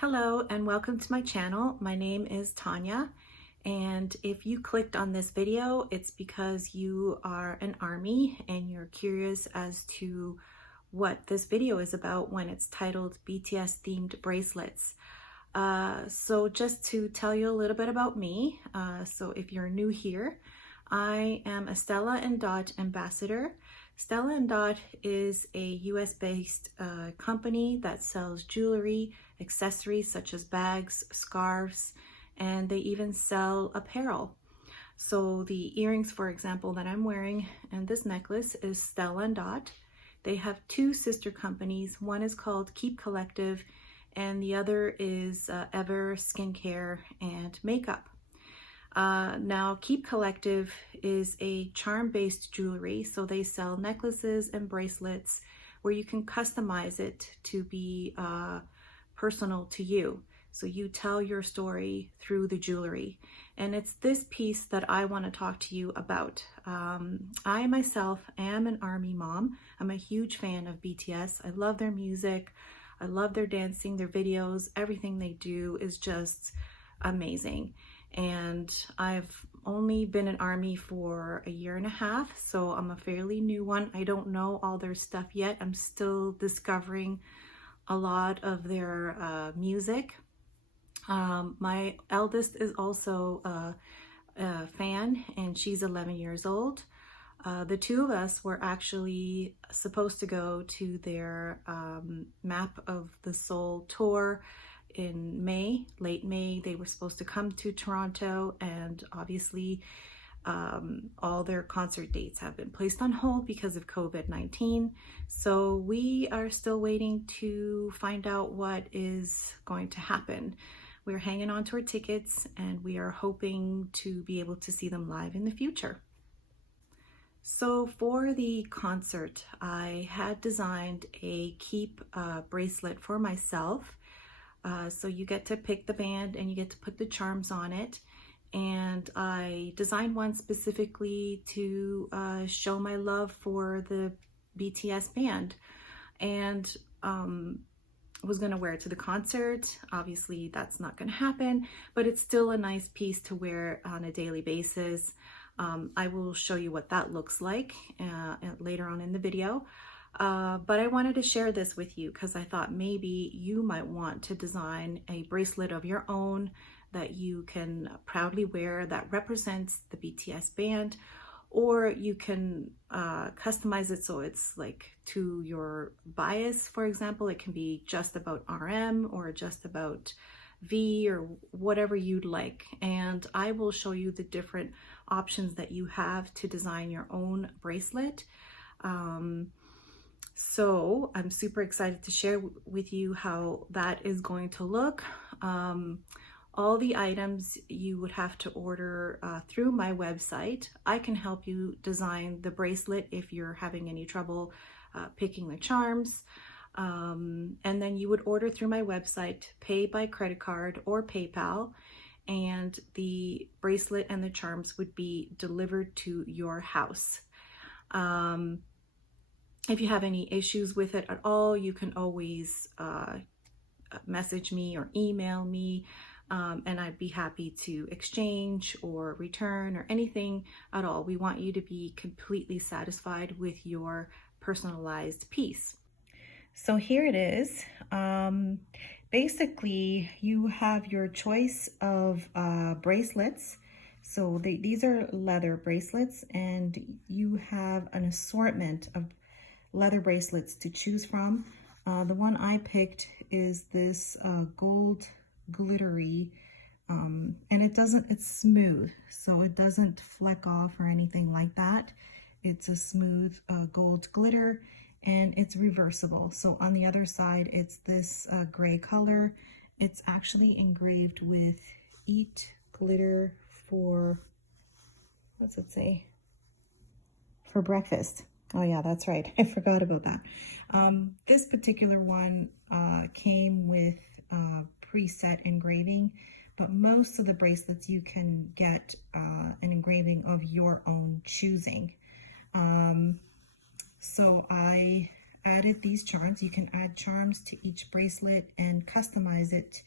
Hello and welcome to my channel. My name is Tanya, and if you clicked on this video, it's because you are an ARMY and you're curious as to what this video is about when it's titled BTS themed bracelets. So just to tell you a little bit about me, so if you're new here, I am a Stella Dot ambassador. Stella Dot is a US-based company that sells jewelry, accessories such as bags, scarves, and they even sell apparel. So the earrings, for example, that I'm wearing and this necklace is Stella Dot. They have two sister companies. One is called Keep Collective and the other is Ever Skincare and Makeup. Now, Keep Collective is a charm-based jewelry, so they sell necklaces and bracelets where you can customize it to be personal to you. So you tell your story through the jewelry. And it's this piece that I want to talk to you about. I myself am an ARMY mom. I'm a huge fan of BTS. I love their music. I love their dancing, their videos. Everything they do is just amazing. And I've only been an ARMY for a year and a half, so I'm a fairly new one. I don't know all their stuff yet. I'm still discovering a lot of their music. My eldest is also a fan, and she's 11 years old. The two of us were actually supposed to go to their Map of the Soul tour in May, late May. They were supposed to come to Toronto, and obviously all their concert dates have been placed on hold because of COVID-19. So we are still waiting to find out what is going to happen. We're hanging on to our tickets and we are hoping to be able to see them live in the future. So for the concert, I had designed a Keep bracelet for myself. So you get to pick the band and you get to put the charms on it. And I designed one specifically to show my love for the BTS band. And was going to wear it to the concert. Obviously that's not going to happen, but it's still a nice piece to wear on a daily basis. I will show you what that looks like later on in the video. But I wanted to share this with you because I thought maybe you might want to design a bracelet of your own that you can proudly wear that represents the BTS band, or you can customize it so it's like to your bias. For example, it can be just about RM or just about V or whatever you'd like. And I will show you the different options that you have to design your own bracelet. So I'm super excited to share with you how that is going to look. All the items you would have to order through my website. I can help you design the bracelet if you're having any trouble picking the charms. And then you would order through my website, pay by credit card or PayPal, and the bracelet and the charms would be delivered to your house. If you have any issues with it at all, you can always message me or email me, and I'd be happy to exchange or return or anything at all. We want you to be completely satisfied with your personalized piece. So here it is. Basically, you have your choice of bracelets. So these are leather bracelets, and you have an assortment of leather bracelets to choose from. The one I picked is this gold glittery, and it's smooth, so it doesn't fleck off or anything like that. It's a smooth gold glitter, and it's reversible. So on the other side, it's this gray color. It's actually engraved with "Eat glitter for," what's it say? For breakfast. Oh yeah, that's right. I forgot about that. This particular one came with preset engraving, but most of the bracelets you can get an engraving of your own choosing. So I added these charms. You can add charms to each bracelet and customize it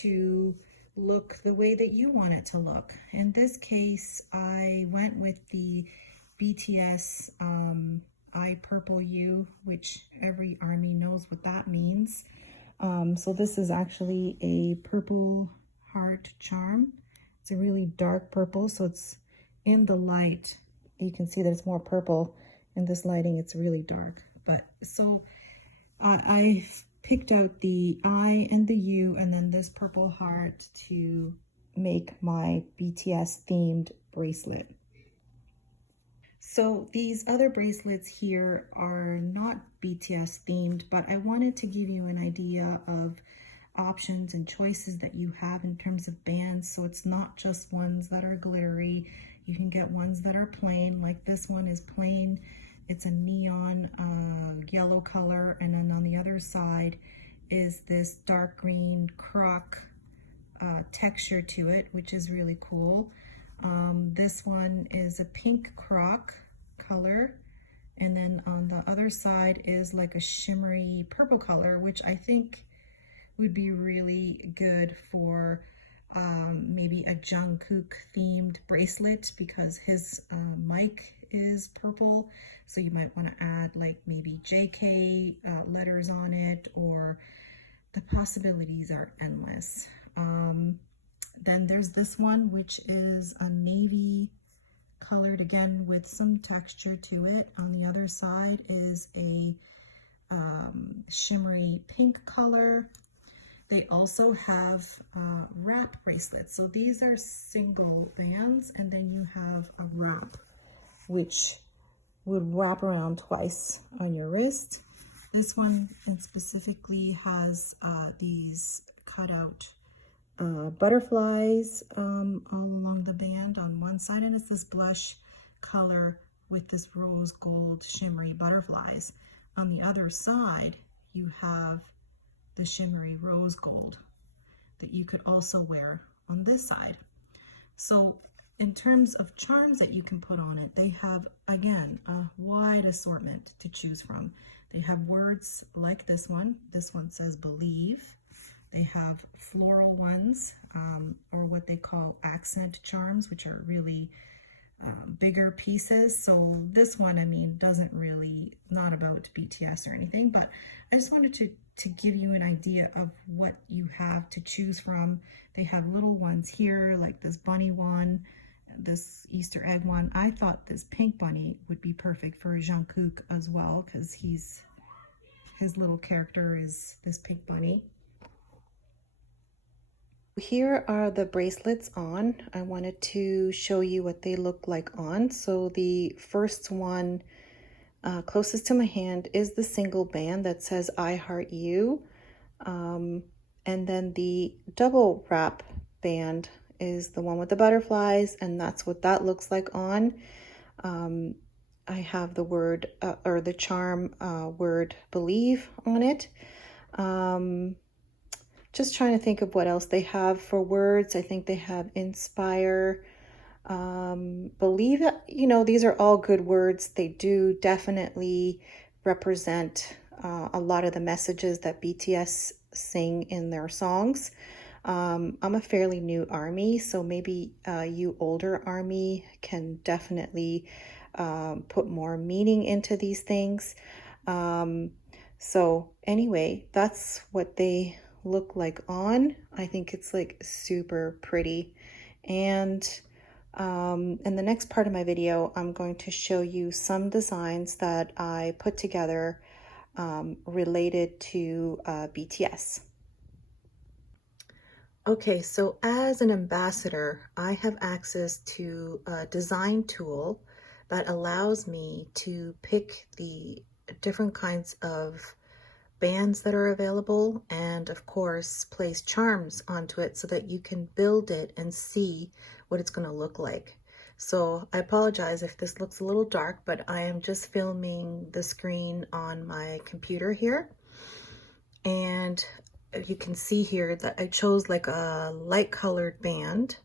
to look the way that you want it to look. In this case, I went with the BTS I Purple You, which every army knows what that means. So this is actually a purple heart charm. It's a really dark purple, so it's in the light. You can see that it's more purple. In this lighting, it's really dark. But so I picked out the I and the U and then this purple heart to make my BTS themed bracelet. So these other bracelets here are not BTS themed, but I wanted to give you an idea of options and choices that you have in terms of bands. So it's not just ones that are glittery. You can get ones that are plain, like this one is plain. It's a neon yellow color, and then on the other side is this dark green croc texture to it, which is really cool. This one is a pink croc color, and then on the other side is like a shimmery purple color, which I think would be really good for maybe a Jungkook themed bracelet, because his mic is purple, so you might want to add like maybe JK letters on it, or the possibilities are endless. Then there's this one, which is a navy colored, again with some texture to it. On the other side is a shimmery pink color. They also have wrap bracelets. So these are single bands, and then you have a wrap, which would wrap around twice on your wrist. This one specifically has these cutout butterflies all along the band on one side, and it's this blush color with this rose gold shimmery butterflies. On the other side, you have the shimmery rose gold that you could also wear on this side. So in terms of charms that you can put on it, they have, again, a wide assortment to choose from. They have words like this one. This one says believe. They have floral ones, or what they call accent charms, which are really bigger pieces. So this one, I mean, doesn't really, not about BTS or anything, but I just wanted to give you an idea of what you have to choose from. They have little ones here, like this bunny one, this Easter egg one. I thought this pink bunny would be perfect for Jungkook as well, because his little character is this pink bunny. Here are the bracelets on. I wanted to show you what they look like on. So the first one closest to my hand is the single band that says I Heart You. And then the double wrap band is the one with the butterflies, and that's what that looks like on. I have the word or the charm word believe on it. Just trying to think of what else they have for words. I think they have inspire, believe. You know, these are all good words. They do definitely represent a lot of the messages that BTS sing in their songs. I'm a fairly new ARMY, so maybe you older ARMY can definitely put more meaning into these things. So anyway, that's what they look like on. I think it's like super pretty. And in the next part of my video, I'm going to show you some designs that I put together related to BTS. Okay, so as an ambassador, I have access to a design tool that allows me to pick the different kinds of bands that are available, and of course place charms onto it so that you can build it and see what it's going to look like. So I apologize if this looks a little dark, but I am just filming the screen on my computer here, and you can see here that I chose like a light colored band,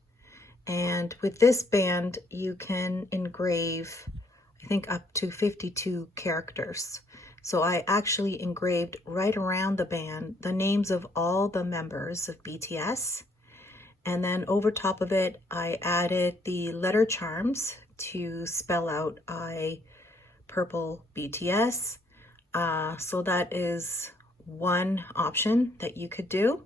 and with this band you can engrave I think up to 52 characters. So I actually engraved right around the band the names of all the members of BTS. And then over top of it, I added the letter charms to spell out I purple BTS. So that is one option that you could do.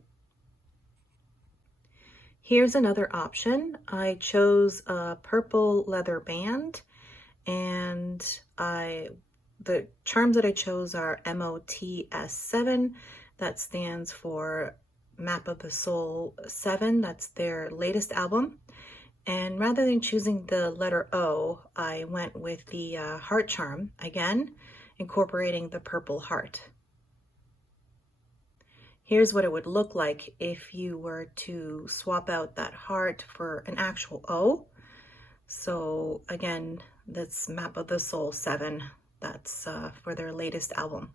Here's another option. I chose a purple leather band, and the charms that I chose are MOTS7. That stands for Map of the Soul 7. That's their latest album. And rather than choosing the letter O, I went with the heart charm, again, incorporating the purple heart. Here's what it would look like if you were to swap out that heart for an actual O. So again, that's Map of the Soul 7. That's for their latest album.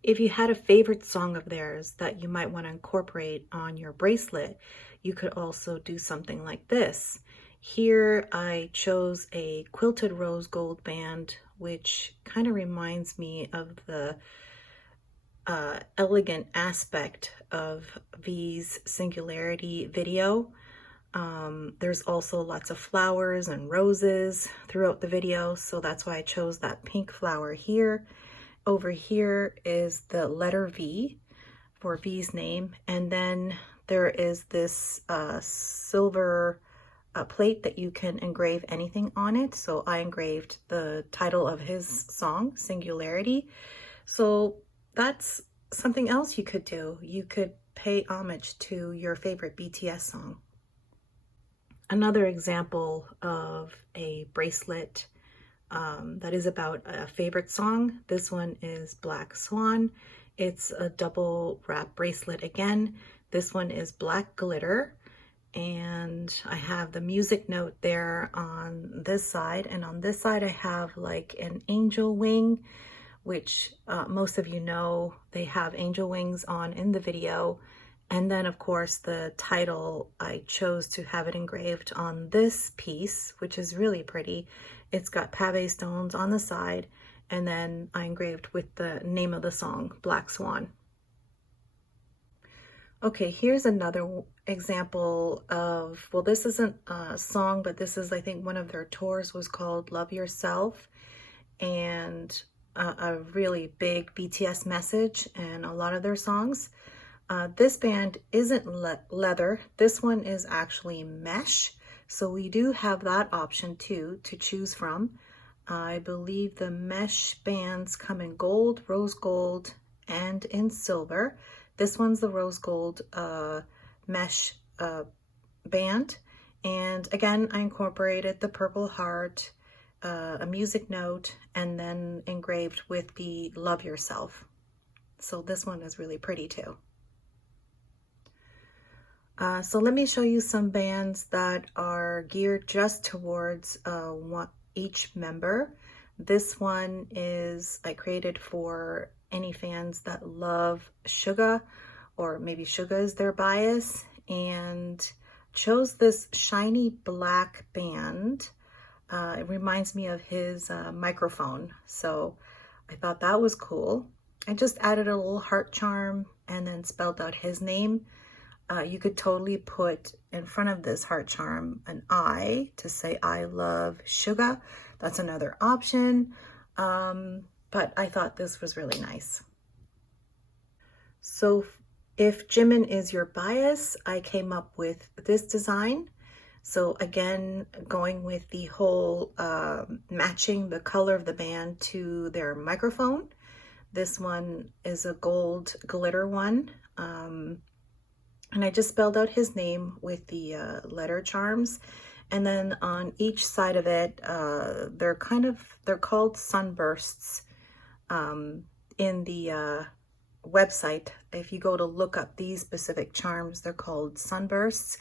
If you had a favorite song of theirs that you might want to incorporate on your bracelet, you could also do something like this. Here I chose a quilted rose gold band, which kind of reminds me of the elegant aspect of V's Singularity video. There's also lots of flowers and roses throughout the video, so that's why I chose that pink flower here. Over here is the letter V for V's name, and then there is this silver plate that you can engrave anything on it. So I engraved the title of his song, Singularity. So that's something else you could do. You could pay homage to your favorite BTS song. Another example of a bracelet that is about a favorite song. This one is Black Swan. It's a double wrap bracelet again. This one is black glitter, and I have the music note there on this side, and on this side I have like an angel wing, which most of you know they have angel wings on in the video. And then of course the title, I chose to have it engraved on this piece, which is really pretty. It's got pave stones on the side, and then I engraved with the name of the song, Black Swan. Okay, here's another example of, well, this isn't a song, but this is, I think, one of their tours was called Love Yourself, and a really big BTS message in a lot of their songs. This band isn't leather. This one is actually mesh. So we do have that option too to choose from. I believe the mesh bands come in gold, rose gold, and in silver. This one's the rose gold mesh band. And again, I incorporated the purple heart, a music note, and then engraved with the Love Yourself. So this one is really pretty too. So let me show you some bands that are geared just towards each member. This one is I created for any fans that love Suga, or maybe Suga is their bias, and chose this shiny black band. It reminds me of his microphone, so I thought that was cool. I just added a little heart charm and then spelled out his name. You could totally put in front of this heart charm an I to say I love Suga. That's another option, but I thought this was really nice. So if Jimin is your bias, I came up with this design. So again, going with the whole matching the color of the band to their microphone. This one is a gold glitter one. And I just spelled out his name with the letter charms. And then on each side of it, they're called sunbursts in the website. If you go to look up these specific charms, they're called sunbursts.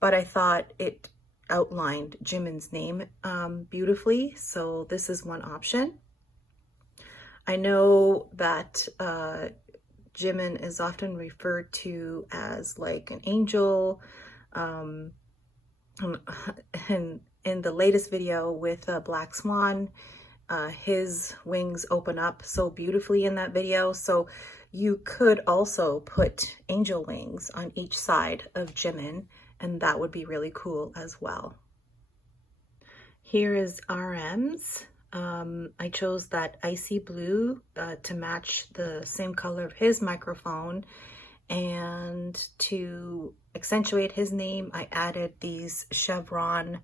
But I thought it outlined Jimin's name beautifully. So this is one option. I know that Jimin is often referred to as like an angel. And in the latest video with Black Swan, his wings open up so beautifully in that video. So you could also put angel wings on each side of Jimin, and that would be really cool as well. Here is RM's. I chose that icy blue to match the same color of his microphone, and to accentuate his name, I added these chevron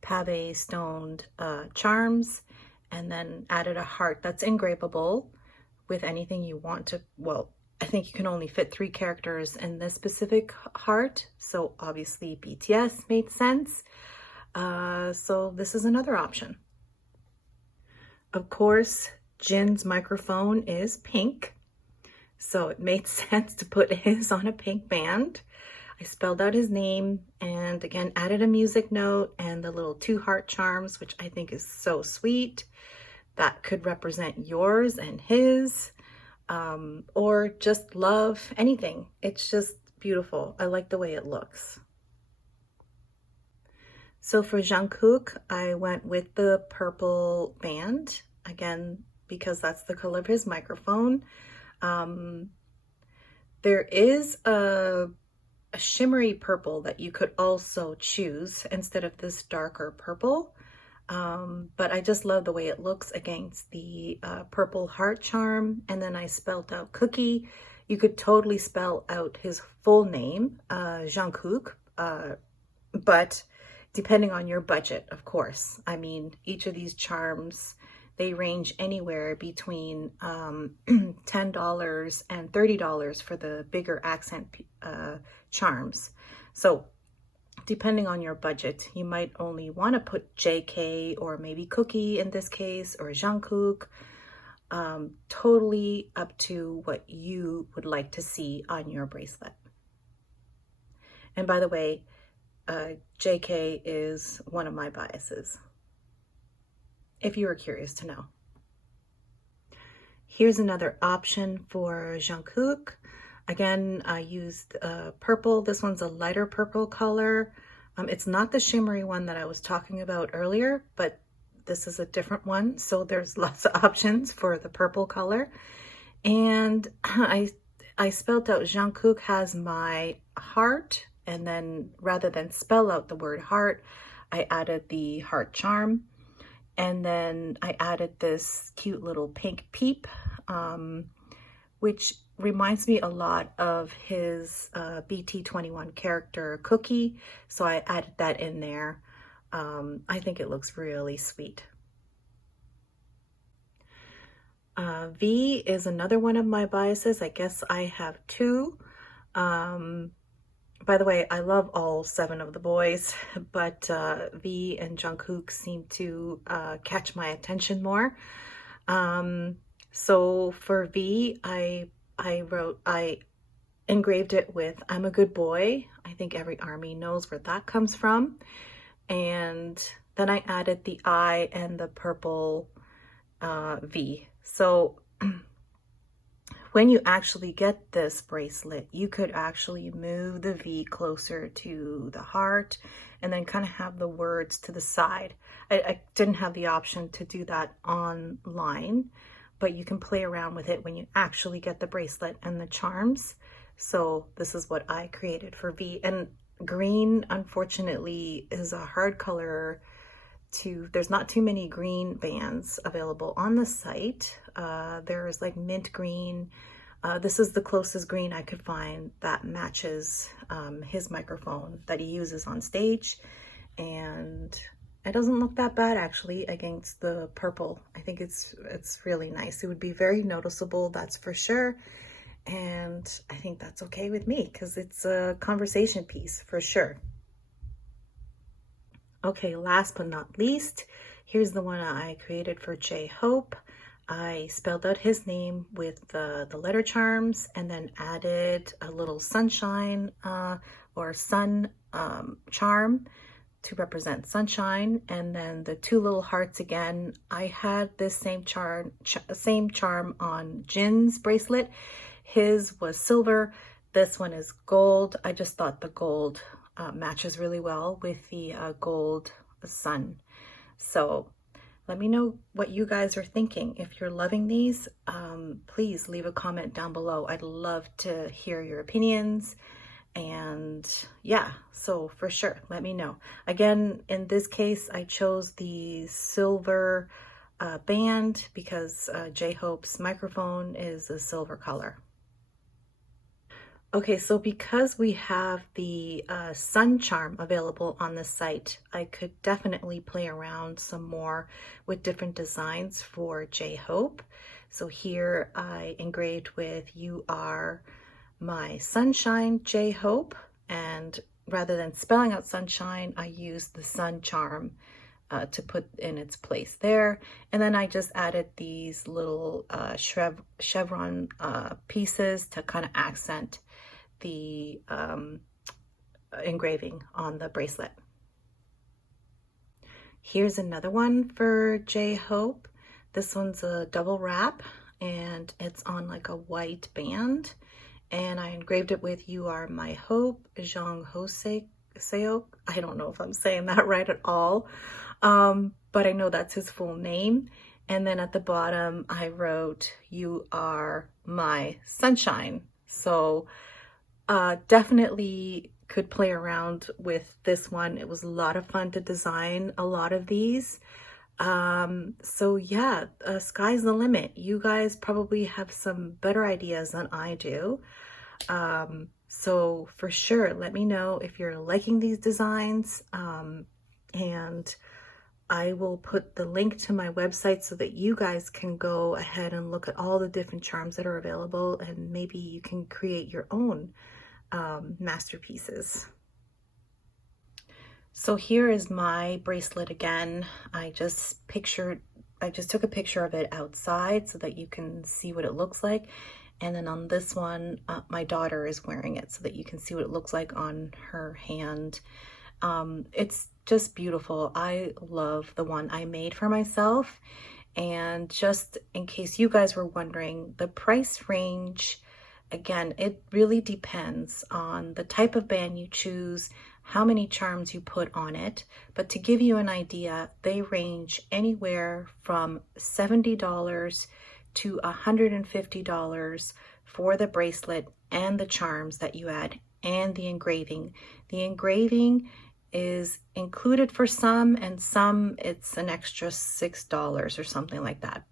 pave stoned charms, and then added a heart that's engravable with anything you want to. Well, I think you can only fit 3 characters in this specific heart, so obviously BTS made sense. So this is another option. Of course, Jin's microphone is pink, so it made sense to put his on a pink band. I spelled out his name and again added a music note and the little 2 heart charms, which I think is so sweet. That could represent yours and his, or just love, anything. It's just beautiful. I like the way it looks. So for Jungkook, I went with the purple band, again, because that's the color of his microphone. There is a shimmery purple that you could also choose instead of this darker purple. But I just love the way it looks against the purple heart charm. And then I spelled out Cookie. You could totally spell out his full name, Jungkook, but depending on your budget, of course. I mean, each of these charms, they range anywhere between $10 and $30 for the bigger accent charms. So depending on your budget, you might only want to put JK or maybe Cookie in this case, or Jungkook. Totally up to what you would like to see on your bracelet. And by the way, JK is one of my biases, if you were curious to know. Here's another option for Jungkook. Again, I used purple. This one's a lighter purple color. It's not the shimmery one that I was talking about earlier, but this is a different one. So there's lots of options for the purple color. And I spelled out Jungkook has my heart, and then rather than spell out the word heart, I added the heart charm. And then I added this cute little pink peep, which reminds me a lot of his BT21 character Cookie. So I added that in there. I think it looks really sweet. V is another one of my biases. I guess I have 2. By the way, I love all 7 of the boys, but V and Jungkook seem to catch my attention more. So for V, I engraved it with "I'm a good boy." I think every army knows where that comes from. And then I added the I and the purple V. So when you actually get this bracelet, you could actually move the V closer to the heart and then kind of have the words to the side. I didn't have the option to do that online, but you can play around with it when you actually get the bracelet and the charms. So this is what I created for V. And green, unfortunately, is a hard color there's not too many green bands available on the site. There's like mint green. This is the closest green I could find that matches his microphone that he uses on stage. And it doesn't look that bad actually against the purple. I think it's really nice. It would be very noticeable, that's for sure. And I think that's okay with me because it's a conversation piece for sure. Okay, last but not least, here's the one I created for J-Hope. I spelled out his name with the letter charms and then added a little sunshine or sun charm to represent sunshine, and then the 2 little hearts again. I had this same charm on Jin's bracelet. His was silver. This one is gold. I just thought the gold matches really well with the gold sun. So Let me know what you guys are thinking. If you're loving these, please leave a comment down below. I'd love to hear your opinions. And yeah, so for sure, let me know. Again, in this case, I chose the silver band because J-Hope's microphone is a silver color. Okay, so because we have the sun charm available on the site, I could definitely play around some more with different designs for J-Hope. So here I engraved with "You Are My Sunshine, J-Hope," and rather than spelling out sunshine, I used the sun charm to put in its place there. And then I just added these little chevron pieces to kind of accent the engraving on the bracelet. Here's another one for J-Hope. This one's a double wrap and it's on like a white band. And I engraved it with "You Are My Hope, Jean Jose Seok." I don't know if I'm saying that right at all, but I know that's his full name. And then at the bottom, I wrote "You Are My Sunshine." So definitely could play around with this one. It was a lot of fun to design a lot of these. So yeah, sky's the limit. You guys probably have some better ideas than I do. So for sure, let me know if you're liking these designs. And I will put the link to my website so that you guys can go ahead and look at all the different charms that are available, and maybe you can create your own masterpieces. So here is my bracelet again. I just took a picture of it outside so that you can see what it looks like. And then on this one, my daughter is wearing it so that you can see what it looks like on her hand. It's just beautiful. I love the one I made for myself. And just in case you guys were wondering, the price range, again, it really depends on the type of band you choose, how many charms you put on it. But to give you an idea, they range anywhere from $70 to $150 for the bracelet and the charms that you add and the engraving. The engraving is included for some, and some it's an extra $6 or something like that.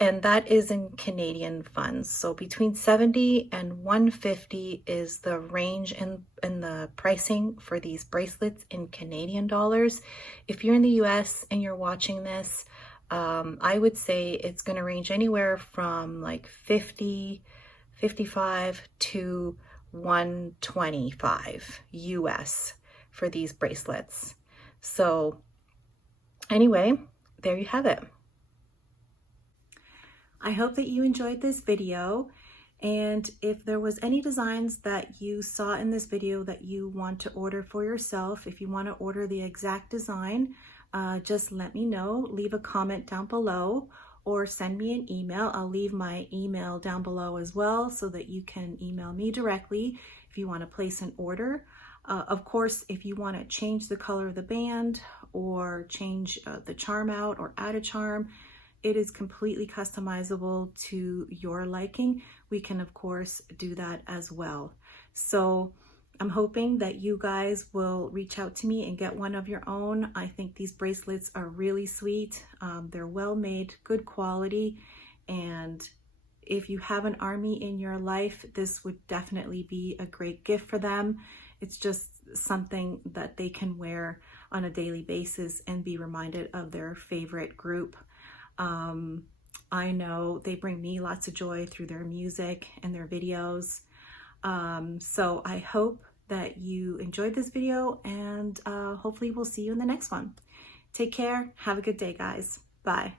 And that is in Canadian funds. So between 70 and 150 is the range in the pricing for these bracelets in Canadian dollars. If you're in the US and you're watching this, I would say it's going to range anywhere from like 55 to 125 US for these bracelets. So anyway, there you have it. I hope that you enjoyed this video, and if there was any designs that you saw in this video that you want to order for yourself, if you want to order the exact design, just let me know. Leave a comment down below or send me an email. I'll leave my email down below as well so that you can email me directly if you want to place an order. Of course, if you want to change the color of the band or change the charm out or add a charm, it is completely customizable to your liking. We can, of course, do that as well. So I'm hoping that you guys will reach out to me and get one of your own. I think these bracelets are really sweet. They're well made, good quality. And if you have an army in your life, this would definitely be a great gift for them. It's just something that they can wear on a daily basis and be reminded of their favorite group. I know they bring me lots of joy through their music and their videos. So I hope that you enjoyed this video, and hopefully we'll see you in the next one. Take care. Have a good day, guys. Bye.